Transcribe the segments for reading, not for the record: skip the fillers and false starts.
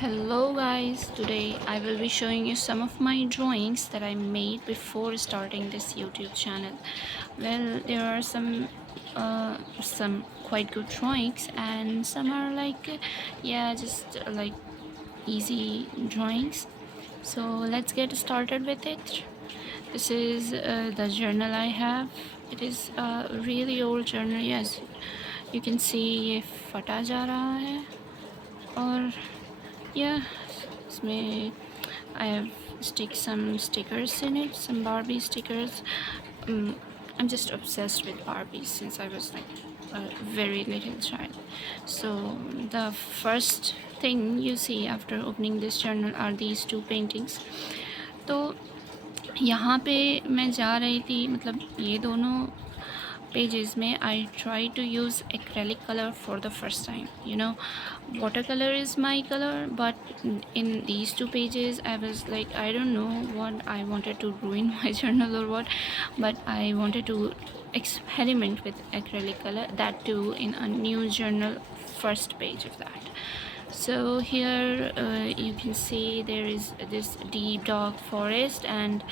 Hello guys, today I will be showing you some of my drawings that I made before starting this YouTube channel. Well, there are some quite good drawings and some are like just like easy drawings. So let's get started with it. This is the journal I have. It is a really old journal. Yes, you can see ये फटा जा रहा है और yeah, इसमें I have stick some stickers in it, some Barbie stickers. I'm just obsessed with Barbies since I was like a very little child. So the first thing you see after opening this journal are these two paintings. तो यहाँ पे मैं जा रही थी, मतलब ये दोनों pages में I try to use acrylic color for the first time. Watercolor is my color, but in these two pages I was like, I don't know what I wanted to ruin my journal or what, but I wanted to experiment with acrylic color, that too in a new journal, first page of that. So here you can see there is this deep dark forest, and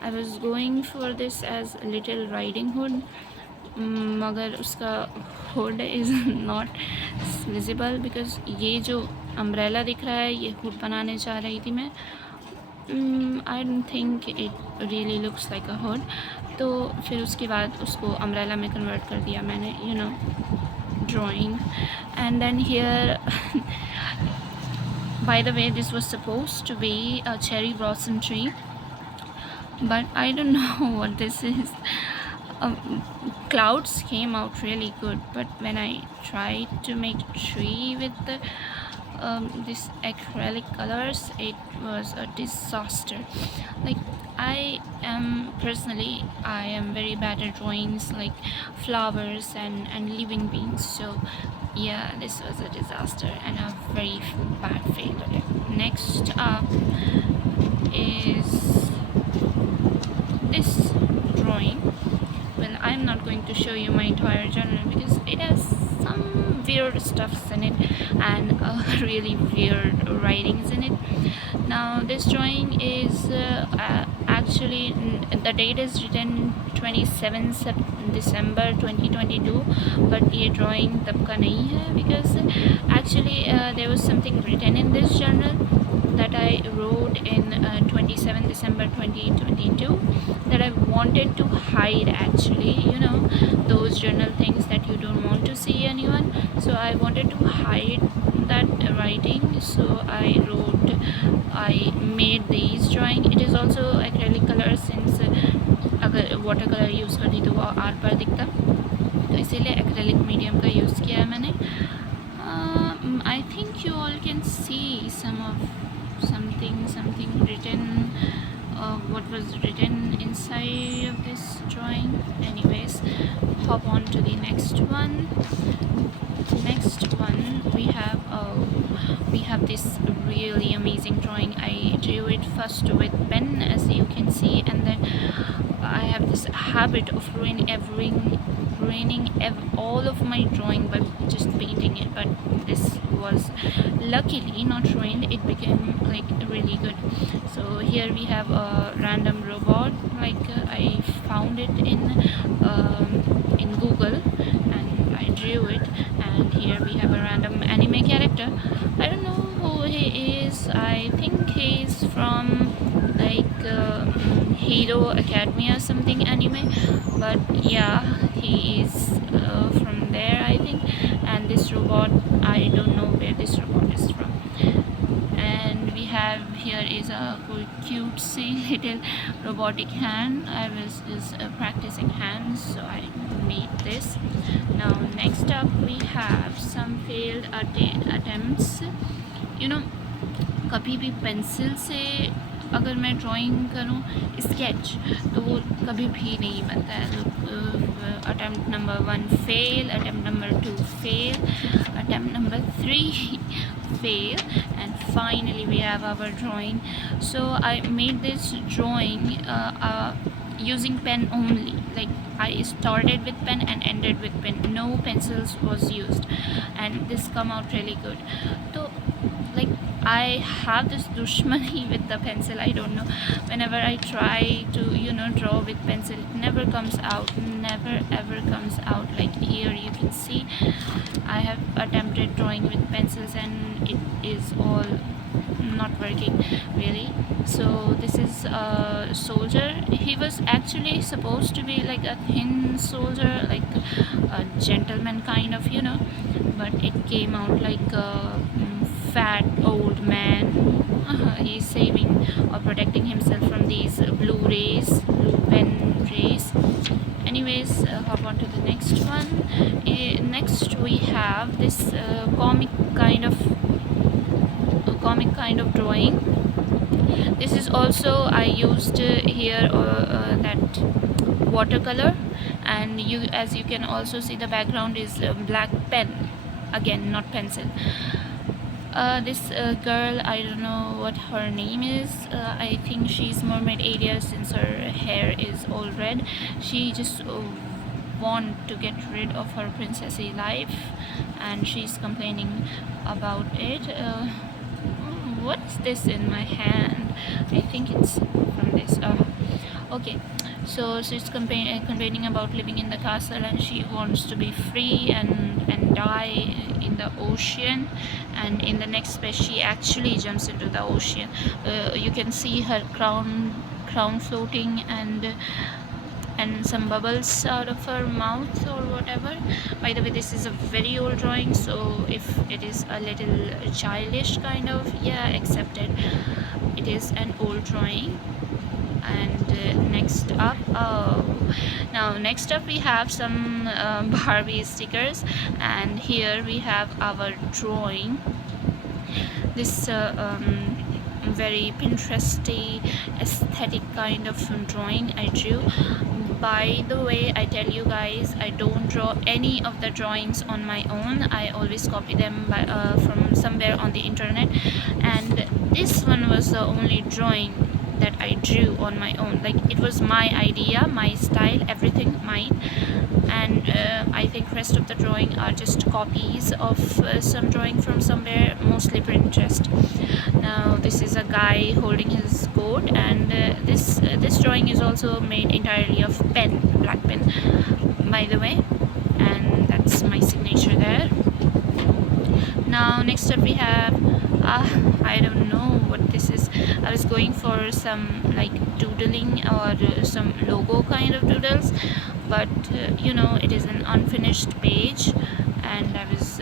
I was going for this as Little Riding Hood, मगर उसका hood is not visible because ये जो umbrella दिख रहा है ये hood बनाने जा रही थी मैं. I don't think it really looks like a hood. तो फिर उसके बाद उसको अम्ब्रेला में कन्वर्ट कर दिया मैंने, drawing. And then here by the way, this was supposed to be a cherry blossom tree, but I don't know what this is. Clouds came out really good, but when I tried to make a tree with this acrylic colors, it was a disaster. Like, I am very bad at drawings like flowers and living beings. So yeah, this was a disaster and a very bad failure. Next up is this drawing. Well, I'm not going to show you my entire journal because it has some weird stuffs in it and really weird writings in it. Now this drawing is actually the date is written 27 December 2022, but ये drawing तब का नहीं है because actually there was something written in this journal that I wrote in 27 December 2022 that I wanted to hide. Actually, those journal things that you don't want to see anyone, so I wanted to hide that writing. So I made these drawing. It is also acrylic color since अगर water color use करती तो वो are पर दिखता, तो इसीलिए acrylic medium का use किया है मैंने. I think you all can see something written, what was written inside of this drawing. Anyways, hop on to the next one. We have this really amazing drawing. I drew it first with pen, as you can see, and then I have this habit of ruining all of my drawing by just painting it, but this was luckily not ruined. It became like really good. So here we have a random robot, like I found it in Google and I drew it. And here we have a random anime character. I don't know who he is. I think he's from like Hero Academia something anime, but yeah, he is from there, I think. And this robot, I don't know where this robot is from. And we have here is a cutesy little robotic hand. I was just practicing hands, so I made this. Now next up we have some failed attempts. कभी भी pencil से अगर मैं drawing करूं sketch तो वो कभी भी नहीं बनता है. Attempt number 1 fail, attempt number 2 fail, attempt number 3 fail, and finally we have our drawing. So I made this drawing using pen only. Like, I started with pen and ended with pen. No pencils was used, and this come out really good. So like I have this dushmani with the pencil. I don't know, whenever I try to draw with pencil, it never comes out, never ever comes out. Like here you can see I have attempted drawing with pencils and it is all not working really. So this is a soldier. He was actually supposed to be like a thin soldier, like a gentleman kind of, but it came out like a fat old man. He's saving or protecting himself from these blue pen rays. Anyways, hop on to the next one. Next we have this comic kind of drawing. This is also I used here that watercolor, and as you can also see, the background is black pen, again not pencil. This girl, I don't know what her name is. I think she's mermaid area since her hair is all red. She just want to get rid of her princessy life and she's complaining about it. What's this in my hand? I think it's from this. Okay, so she's complaining about living in the castle and she wants to be free and die in the ocean. And in the next space she actually jumps into the ocean. You can see her crown floating and some bubbles out of her mouth or whatever. By the way, this is a very old drawing, so if it is a little childish kind of, yeah, accepted. It is an old drawing. And next up, next up we have some Barbie stickers, and here we have our drawing. This very Pinteresty aesthetic kind of drawing I drew. By the way, I tell you guys, I don't draw any of the drawings on my own. I always copy them from somewhere on the internet, and this one was the only drawing that I drew on my own. Like, it was my idea, my style, everything mine. And I think rest of the drawing are just copies of some drawing from somewhere, mostly Pinterest. Now this is a guy holding his coat, and this drawing is also made entirely of black pen, by the way, and that's my signature there. Now next up we have I don't know what this is. I was going for some like doodling or some logo kind of doodles, but it is an unfinished page, and I was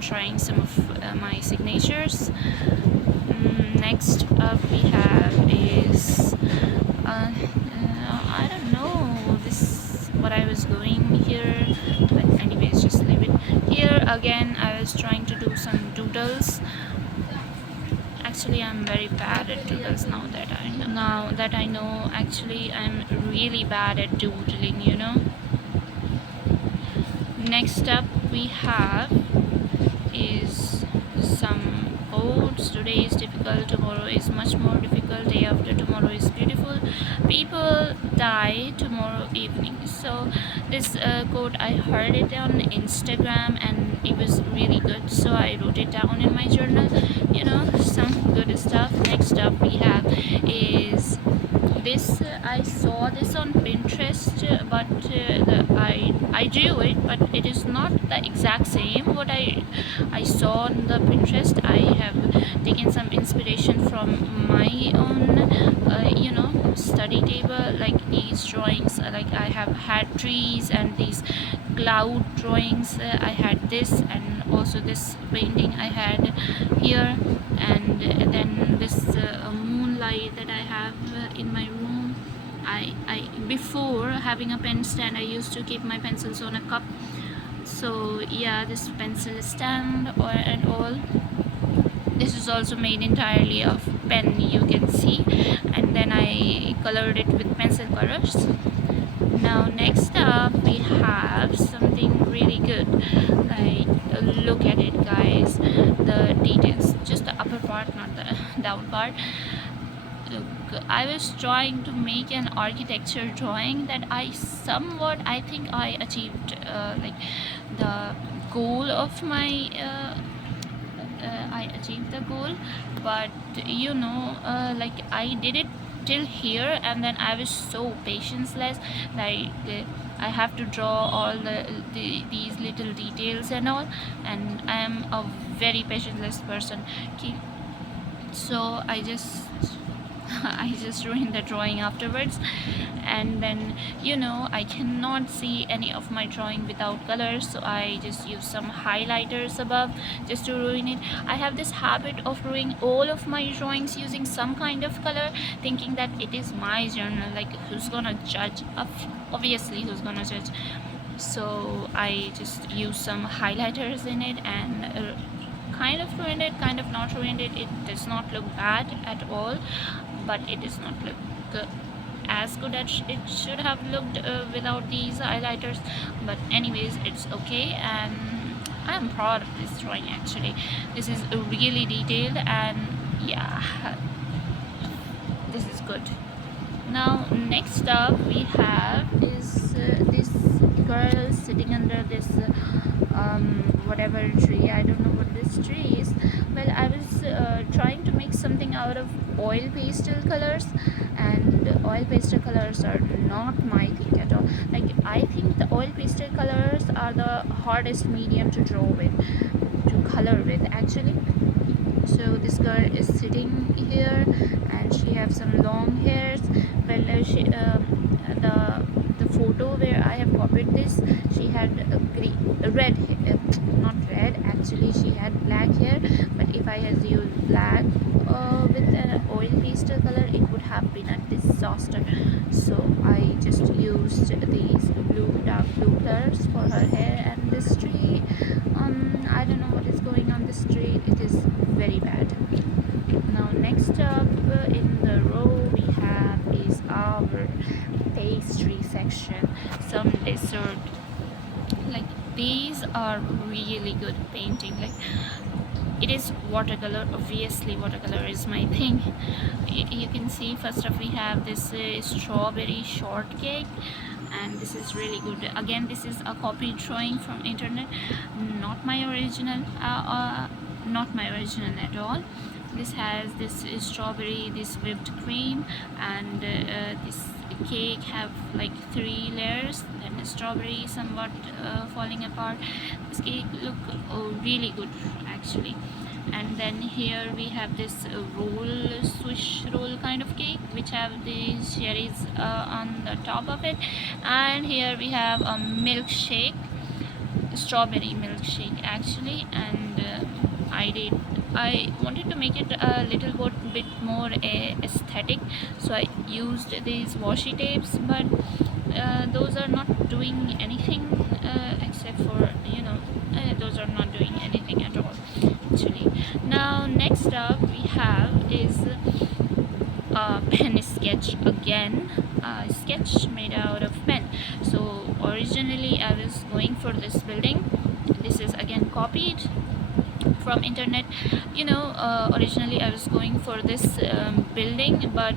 trying some of my signatures. Next up we have is I don't know this what I was going here, but anyways, just leave it. Here again I was trying to do some doodles. Actually, I'm very bad at doodles now that I know. Actually, I'm really bad at doodling, Next up we have is some quotes. Today is difficult, tomorrow is much more difficult, day after tomorrow is beautiful, people die tomorrow evening. So this quote, I heard it on Instagram and it was really good, so I wrote it down in my journal. Some good stuff. Next up we have is this. I saw this on Pinterest, but I drew it, but it is not the exact same what I saw on the Pinterest. I have taken some inspiration from my own study table, like these drawings. Like I have had trees and these cloud drawings. I had this, and also this painting I had here, and then this moonlight that I have in my room. I before having a pen stand, I used to keep my pencils on a cup. So yeah, this pencil stand and all. This is also made entirely of pen, you can see, and then I colored it with pencil colors. Now next up we have something really good. Like, look at it guys, the details, just the upper part, not the down part. Look, I was trying to make an architecture drawing that I think I achieved like the goal of my achieved the goal. But like I did it till here, and then I was so patienceless, like I have to draw all these little details and all, and I am a very patienceless person. Okay, so I just I just ruined the drawing afterwards. And then I cannot see any of my drawing without colors, so I just use some highlighters above just to ruin it. I have this habit of ruining all of my drawings using some kind of color, thinking that it is my journal, like who's gonna judge? Obviously, who's gonna judge? So I just use some highlighters in it, and kind of ruined it, kind of not ruined it. It does not look bad at all, but it does not look uh, as good as it should have looked without these highlighters. But anyways, it's okay, and I'm proud of this drawing. Actually, this is really detailed, and yeah, this is good. Now next up we have is this girl sitting under this whatever tree. I don't know what this tree is. Well, I was trying to make something out of oil pastel colors, and oil pastel colors are not my thing at all. Like, I think the oil pastel colors are the hardest medium to draw with, to color with actually. So this girl is sitting here, and she have some long hairs. Well, the photo where I have copied this, she had a red hair, not red actually, she had black hair. But if I had used black with an oil pastel color, it would have been a disaster. So I just used these dark blue colors for her hair. And this tree, I don't know what is going on this tree. It is very bad. Now next up in the row we have is our pastry section, some dessert. Like, these are really good painting. Like, it is watercolor. Obviously watercolor is my thing. You can see first off we have this strawberry shortcake, and this is really good. Again, this is a copy drawing from internet, not my original. Not my original at all. This has this strawberry, this whipped cream, and this cake have like 3 layers, and strawberry somewhat falling apart. This cake look really good actually. And then here we have this roll, swish roll kind of cake, which have these cherries on the top of it. And here we have a milkshake, strawberry milkshake actually. And I wanted to make it a little bit more aesthetic, so I used these washi tapes. But those are not doing anything except for those are not doing anything at all actually. Now next up we have is pen sketch again. Sketch made out of pen. So originally I was going for this building. This is again copied from internet. Originally I was going for this building, but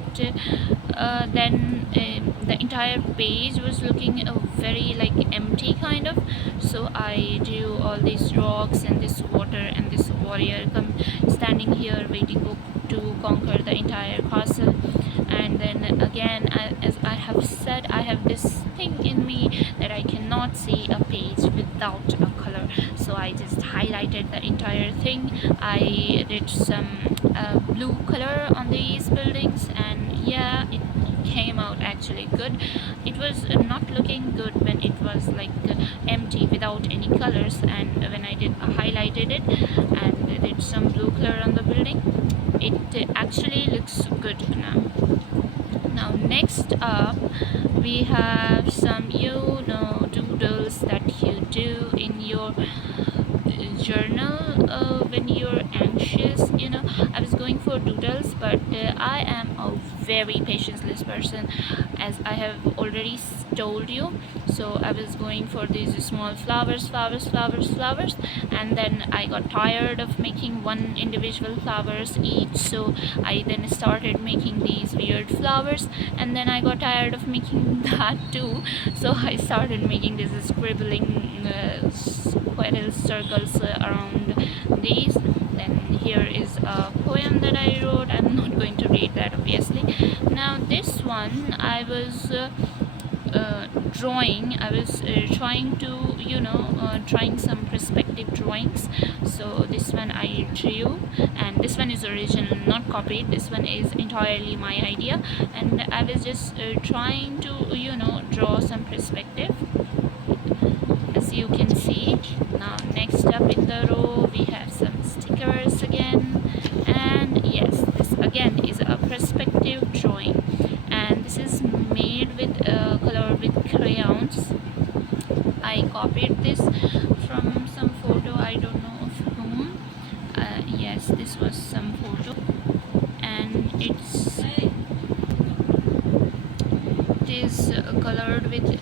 then the entire page was looking very like empty kind of. So I drew all these rocks and this water and this warrior standing here waiting to conquer the entire castle. And then again, as I have said, I have this thing in me that I cannot see a page without a color. So I just highlighted the entire thing. I did some blue color on these buildings, and yeah, it came out actually good. It was not looking good when it was like empty without any colors, and when I highlighted it and did some blue color on the building, it actually looks good now. Now next up we have some doodles that you do in your journal when you're anxious. I was going for doodles, but I am a very patienceless person, as I have already told you. So I was going for these small flowers, and then I got tired of making one individual flowers each. So I then started making these weird flowers, and then I got tired of making that too. So I started making this scribbling squirrel circles around these. Then and here is a poem that I wrote. I'm not going to read that obviously. Now this one I was drawing. I was trying to, trying some perspective drawings. So this one I drew, and this one is original, not copied. This one is entirely my idea, and I was just trying to, draw some perspective, as you can see. Now next up in the row we have some stickers again, and yes, this again is a perspective drawing, and this is made with colored with crayons. I copied this from some photo, I don't know of whom. Yes, this was some photo, and it is colored with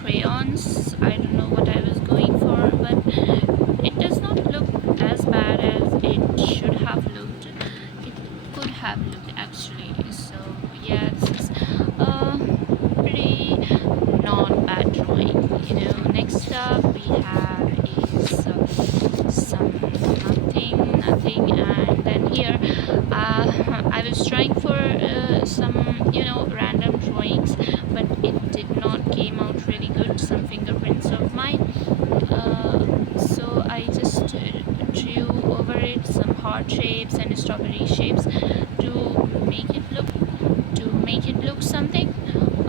crayons. I don't know what I was going for, but it does not look as bad as it should have looked. It could have looked actually. So yeah, this is pretty not bad drawing. Next up we have is some nothing, and then here I was trying for some random drawings, but it did not came out really good. Some fingerprints of mine, so I just drew over it some heart shapes and strawberry shapes to make it look something.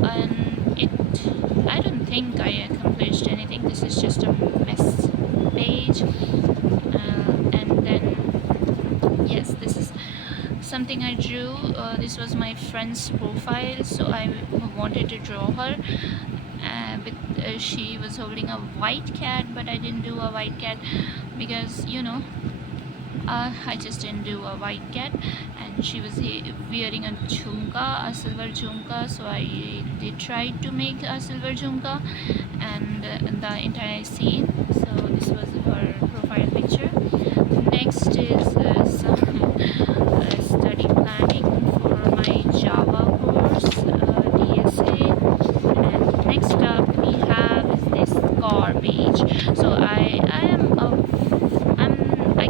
And I don't think I accomplished anything. This is just a mess page, and then yes, this is something I drew. This was my friend's profile, so I wanted to draw her. She was holding a white cat, but I didn't do a white cat because I just didn't do a white cat, and she was wearing a jhumka, a silver jhumka, so I did try to make a silver jhumka, and the entire scene. So this was her profile picture. Next is some study planning for my Java course, DSA, and next up we have is this car page. So I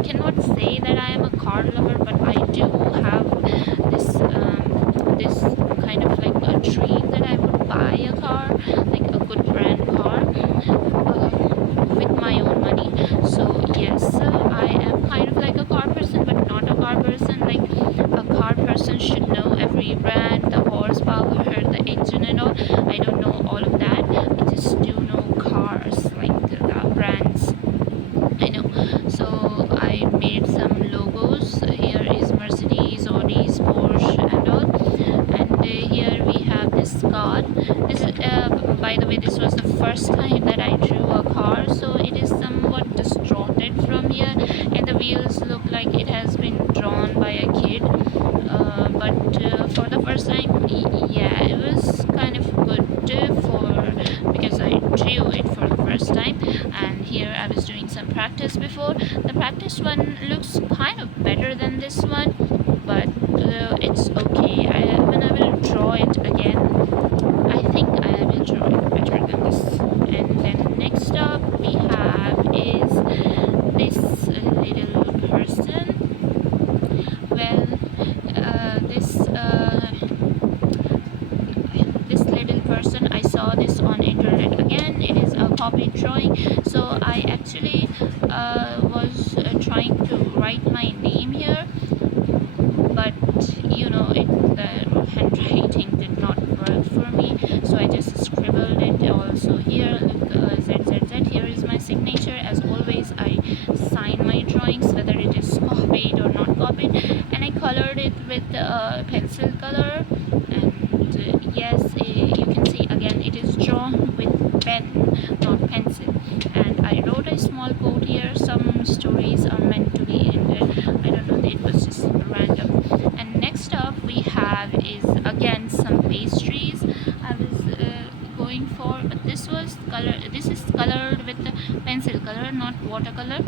cannot say that I am a car lover, but I do have this kind of like a dream that I would buy a car, like a good brand car, with my own money. So yes, I am kind of like a car person, but not a car person. Like a car person should know every brand, the horsepower, the engine and all. I don't know all of that. I just do know cars, like the brands. I know. So I made some logos. Here is Mercedes, Audis, Porsche and all. And here we have this car. This is, by the way, this was the first time that I drew a car, so it is somewhat distorted from here, and the wheels look like it has been drawn by a kid. But for the first time, yeah, it was kind of good because I drew it for the first time. And here I was doing some practice before. The practice one looks kind of better than this one, but it's okay. When I will draw it again, I think I will draw it better than this. And then next up we have is this little person. Well, this little person, I saw this on internet. Again, it is a copied drawing, so I actually was trying to write my name here, but the handwriting did not work for me, so I just scribbled it also here. Look, ZZZ, here is my signature. As always, I sign my drawings whether it is copied or not copied, and I colored it with pencil color. And yes, you can see again it is drawn with pen, not pencil. And I wrote a small quote here. Some stories are meant to be in there. I don't know, it was just random. And next up we have is again some pastries I was going for, but this is colored with pencil color, not watercolor.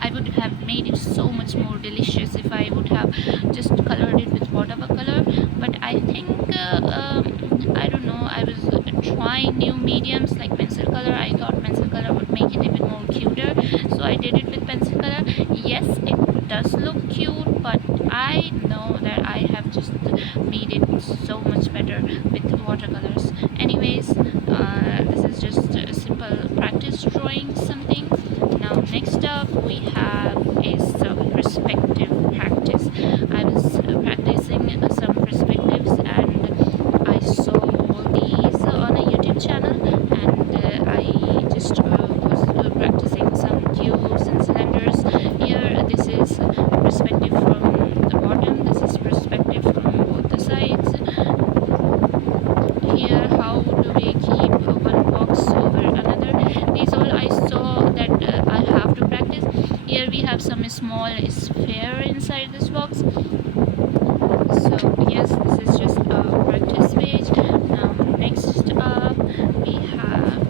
I would have made it so much more delicious if I would have just colored it with watercolor. But I think I don't know, I was trying new mediums like pencil color. I thought pencil color would make it even more cuter, so I did it with pencil color. Yes, it does made it so much better with watercolors. Anyways, this is just a simple practice drawing something. Now next up we have is some perspective practice. I was practicing some perspectives, and I saw all these on a YouTube channel, and I just was practicing some cubes and cylinders. Here this is perspective from the bottom, this is perspective from both the sides. Here how do we keep one box over another, these all I saw that I have to practice. Here we have some small sphere inside this box. So yes, this is just a practice page. Now next up we have,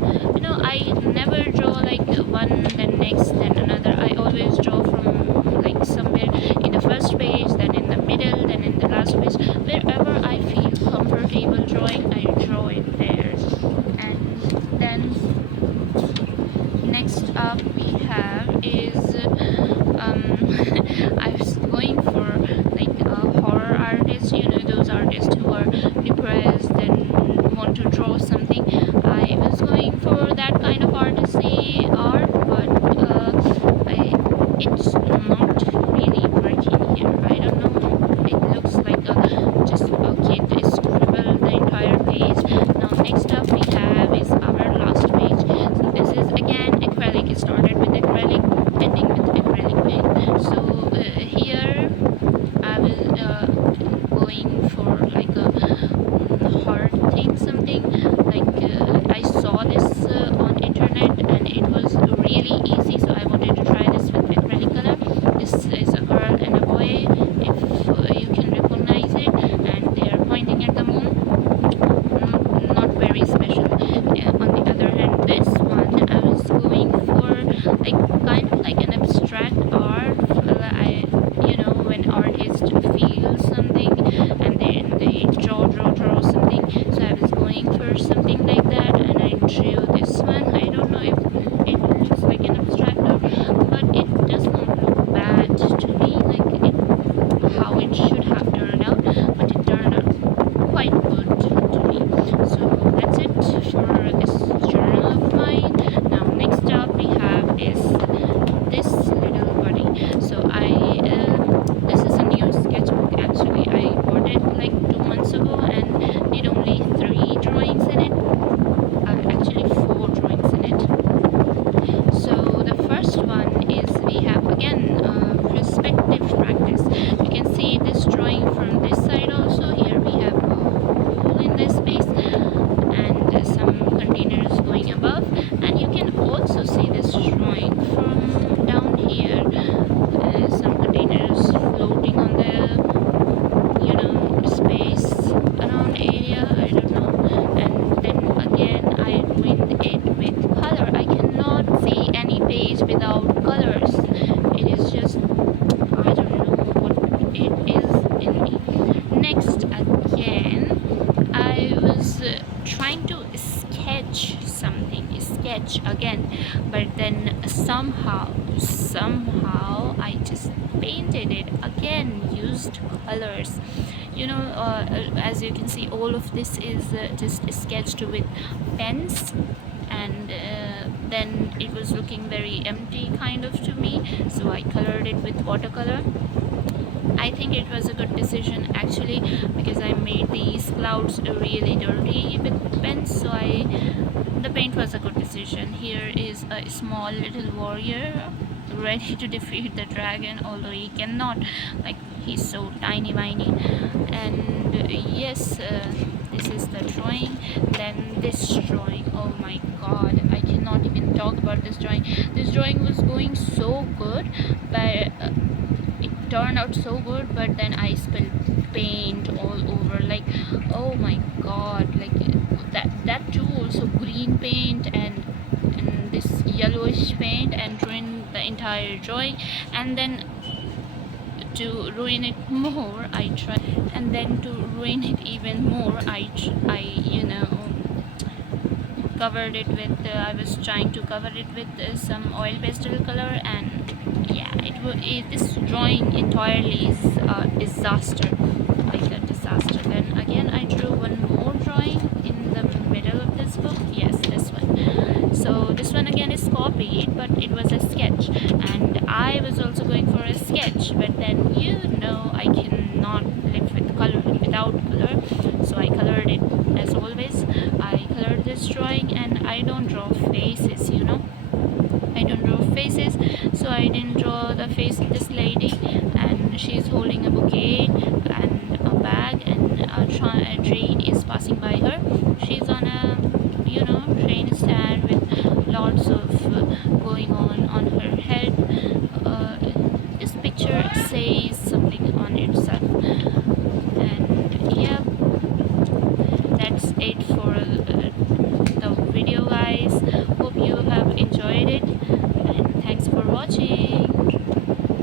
I never draw like one then next then another. I always draw from like somewhere in the first page, then in the middle, then in the last page. Wherever I feel comfortable drawing, I draw it there. And then next up we have is I was going for like a horror artist, those artists who are depressed and want to draw something. I was going for that kind of artisty art, but it's not really working here. I don't know, it looks like just a kid is scribbled the entire page. Now next up we have is our last page. So this is again acrylic. It started with acrylic, ending with acrylic paint. So here I was going for like a hard thing, something like I saw this on internet and it was really easy, so I wanted to try this with acrylic color. This is a girl and a boy, if you can recognize it, and they are pointing at the moon. Not very special. On the other hand, this one I was going for like kind of like an abstract art. When artists feel something and then they draw something. So I was going for something like that, and I drew this one. I don't know if it looks like an abstract art, but it does not look bad to me. Like how it should have turned out, but it turned out quite good to me. So that's it for this journal of mine. Now next up we have is this little buddy. So this is a new sketchbook actually. I bought it like 2 months ago and did only 3 drawings in it. Actually 4 drawings in it. So the first one is we have again perspective practice. You can see this drawing from this side also. Here we have a hole in this space and some containers going above, and you can also see this drawing from down here. Some containers floating on the space around area, I don't know. And then again I ruined it with color. I cannot see any page without colors. It is just, I don't know what it is in me. Next again I was trying to sketch again, but then somehow I just painted it again, used colors. As you can see, all of this is just sketched with pens, and then it was looking very empty kind of to me, so I colored it with watercolor. I think it was a good decision actually, because I made these clouds really dirty with pens, so the paint was a good decision. Here is a small little warrior ready to defeat the dragon, although he cannot, like he's so tiny whiny. And yes, this is the drawing. Then this drawing, oh my god, I cannot even talk about this drawing. This drawing was going so good, but it turned out so good, but then I spilled paint all over. Like, oh my god, like that too, also green paint and this yellowish paint, and ruined the entire drawing. And then to ruin it more, I tried, and then to ruin it even more, I covered it with I was trying to cover it with some oil pastel color, and yeah, this drawing entirely is a disaster, like a disaster. then you know I cannot live with color without color. So I colored it as always. I colored this drawing, and I don't draw faces, you know. I don't draw faces, so I didn't draw the face of this lady, and she's holding a bouquet and a bag, and a train is passing by her. She's on a, you know, train stand with lots of going on her head. This picture says something on its side.